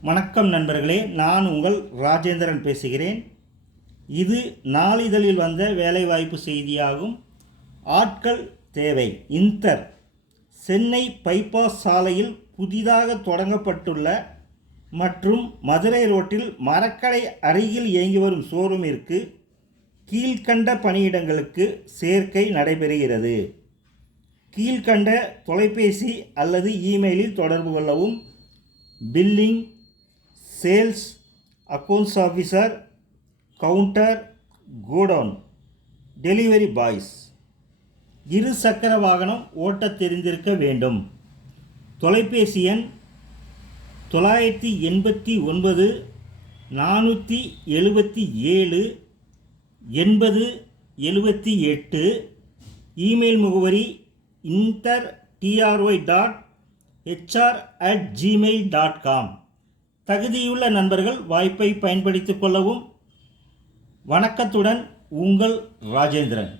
வணக்கம் நண்பர்களே நான் உங்கள் ராஜேந்திரன் பேசுகிறேன். இது நாளிதழில் வந்த வேலைவாய்ப்பு செய்தியாகும். ஆட்கள் தேவை. இன்டர் சென்னை பைபாஸ் சாலையில் புதிதாக தொடங்கப்பட்டுள்ள மற்றும் மதுரை ரோட்டில் மரக்கடை அருகில் இயங்கி வரும் ஷோரூமிற்கு கீழ்கண்ட பணியிடங்களுக்கு சேர்க்கை நடைபெறுகிறது. கீழ்கண்ட தொலைபேசி அல்லது இமெயிலில் தொடர்பு கொள்ளவும். Billing sales accounts officer counter godown delivery boys. இரு சக்கர வாகனம் ஓட்டத் தெரிந்திருக்க வேண்டும். தொலைபேசி எண் தொள்ளாயிரத்தி எண்பத்தி ஒன்பது நானூற்றி எழுபத்தி ஏழு எண்பது எழுபத்தி எட்டு. இமெயில் முகவரி inter D R Y dot H R at Gmail dot com தகுதியுள்ள நண்பர்கள் வாய்ப்பை பயன்படுத்திக் கொள்ளவும் வணக்கத்துடன் உங்கள் ராஜேந்திரன்.